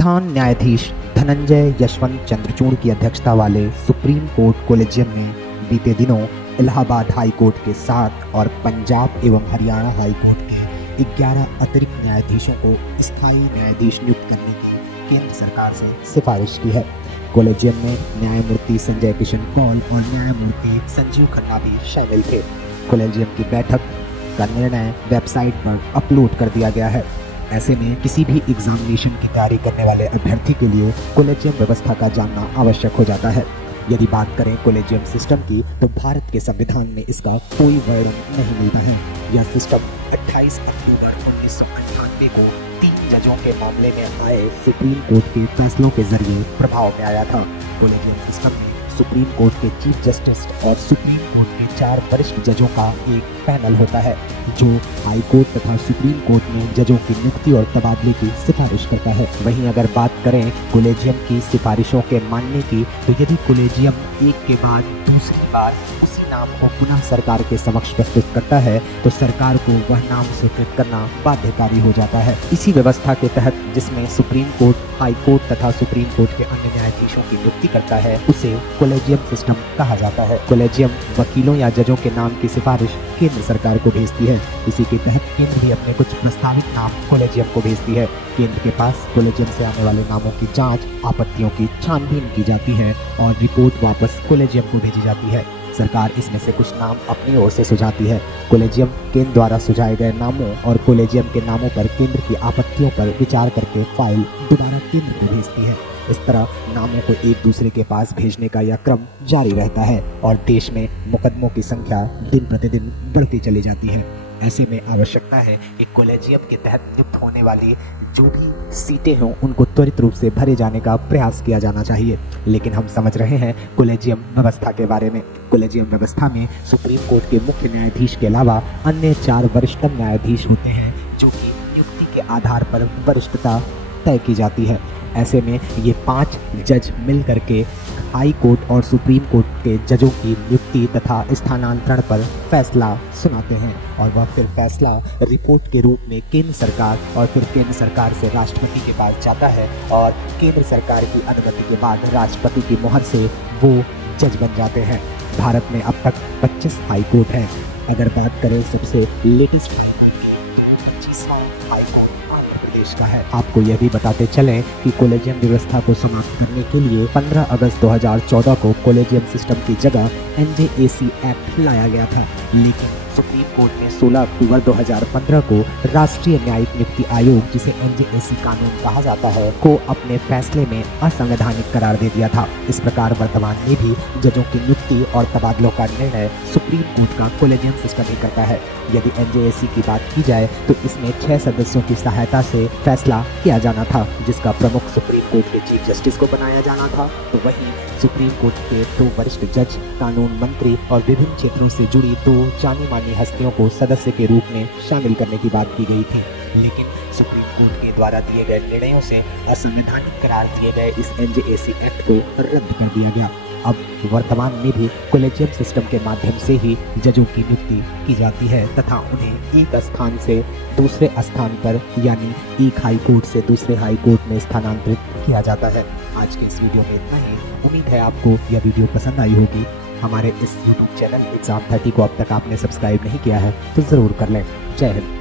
प्रधान न्यायाधीश धनंजय यशवंत चंद्रचूड़ की अध्यक्षता वाले सुप्रीम कोर्ट कोलेजियम ने बीते दिनों इलाहाबाद हाई कोर्ट के 7 और पंजाब एवं हरियाणा हाई कोर्ट के 11 अतिरिक्त न्यायाधीशों को स्थायी न्यायाधीश नियुक्त करने की केंद्र सरकार से सिफारिश की है। कोलेजियम में न्यायमूर्ति संजय किशन कौल और न्यायमूर्ति संजीव खन्ना भी शामिल थे। कोलेजियम की बैठक का निर्णय वेबसाइट पर अपलोड कर दिया गया है। ऐसे में किसी भी एग्जामिनेशन की तैयारी करने वाले अभ्यर्थी के लिए कोलेजियम व्यवस्था का जानना आवश्यक हो जाता है। यदि बात करें कोलेजियम सिस्टम की, तो भारत के संविधान में इसका कोई वर्णन नहीं मिलता है। यह सिस्टम 28 अक्टूबर 1998 को 3 जजों के मामले में आए सुप्रीम कोर्ट के फैसलों के जरिए प्रभाव में आया था। कोलेजियम सिस्टम में सुप्रीम कोर्ट के चीफ जस्टिस और सुप्रीम कोर्ट के 4 वरिष्ठ जजों का एक पैनल होता है, जो हाई कोर्ट तथा सुप्रीम कोर्ट में जजों की नियुक्ति और तबादले की सिफारिश करता है। वहीं अगर बात करें कोलेजियम की सिफारिशों के मानने की, तो यदि कोलेजियम एक के बाद दूसरी बार उसी नाम को पुनः सरकार के समक्ष प्रस्तुत करता है, तो सरकार को वह नाम स्वीकृत करना बाध्यकारी हो जाता है। इसी व्यवस्था के तहत जिसमें सुप्रीम कोर्ट, हाई कोर्ट तथा सुप्रीम कोर्ट के अन्य न्यायाधीशों की नियुक्ति करता है, उसे कोलेजियम सिस्टम कहा जाता है। कोलेजियम वकीलों या जजों के नाम की सिफारिश केंद्र सरकार को भेजती है। इसी के तहत केंद्र भी अपने कुछ प्रस्तावित नाम कोलेजियम को भेजती है। केंद्र के पास कोलेजियम से आने वाले नामों की जांच, आपत्तियों की छानबीन की जाती है और रिपोर्ट वापस कोलेजियम को भेजी जाती है। सरकार इसमें से कुछ नाम अपनी ओर से सुझाती है। कोलेजियम केंद्र द्वारा सुझाए गए नामों और कोलेजियम के नामों पर केंद्र की आपत्तियों पर विचार करके फाइल दोबारा केंद्र को भेजती है। इस तरह नामों को एक दूसरे के पास भेजने का यह क्रम जारी रहता है और देश में मुकदमों की संख्या दिन प्रतिदिन बढ़ती चली जाती है। ऐसे में आवश्यकता है कि कोलेजियम के तहत नियुक्त होने वाली जो भी सीटें हों, उनको त्वरित रूप से भरे जाने का प्रयास किया जाना चाहिए। लेकिन हम समझ रहे हैं कोलेजियम व्यवस्था के बारे में। कोलेजियम व्यवस्था में सुप्रीम कोर्ट के मुख्य न्यायाधीश के अलावा अन्य 4 वरिष्ठतम न्यायाधीश होते हैं, जो कि नियुक्ति के आधार पर वरिष्ठता तय की जाती है। ऐसे में ये 5 जज मिल करके हाई कोर्ट और सुप्रीम कोर्ट के जजों की नियुक्ति तथा स्थानांतरण पर फैसला सुनाते हैं और वह फिर फैसला रिपोर्ट के रूप में केंद्र सरकार और फिर केंद्र सरकार से राष्ट्रपति के पास जाता है और केंद्र सरकार की अनुमति के बाद राष्ट्रपति की मोहर से वो जज बन जाते हैं। भारत में अब तक 25 हाई कोर्ट हैं। अगर बात करें सबसे लेटेस्ट हाई कोर्ट की, तो 25वां हाई कोर्ट आंध्र प्रदेश का है। आपको यह भी बताते चलें कि कोलेजियम व्यवस्था को समाप्त करने के लिए 15 अगस्त 2014 को कोलेजियम सिस्टम की जगह NJAC एक्ट लाया गया था, लेकिन सुप्रीम कोर्ट ने 16 अक्टूबर 2015 को राष्ट्रीय न्यायिक नियुक्ति आयोग, जिसे NJAC कानून कहा जाता है, को अपने फैसले में असंवैधानिक करार दे दिया था। इस प्रकार वर्तमान में भी जजों की नियुक्ति और तबादलों का निर्णय सुप्रीम कोर्ट का कोलेजियम सिस्टम ही करता है। यदि NJAC की बात की जाए तो इसमें 6 सदस्यों की सहायता से फैसला किया जाना था, जिसका प्रमुख सुप्रीम कोर्ट के चीफ जस्टिस को बनाया जाना था। तो वहीं सुप्रीम कोर्ट के 2 वरिष्ठ जज, कानून मंत्री और विभिन्न क्षेत्रों से जुड़ी 2 जानी मानी हस्तियों को सदस्य के रूप में शामिल करने की बात की गई थी, लेकिन सुप्रीम कोर्ट के द्वारा दिए गए निर्णयों से असंवैधानिक करार दिए गए इस NJAC एक्ट को रद्द कर दिया गया। अब वर्तमान में भी कोलेजियम सिस्टम के माध्यम से ही जजों की नियुक्ति की जाती है तथा उन्हें एक स्थान से दूसरे स्थान पर, यानी एक हाई कोर्ट से दूसरे हाई कोर्ट में स्थानांतरित किया जाता है। आज के इस वीडियो में इतना ही। उम्मीद है आपको यह वीडियो पसंद आई होगी। हमारे इस YouTube चैनल एग्जाम 30 को अब तक आपने सब्सक्राइब नहीं किया है तो ज़रूर कर लें। जय हिंद।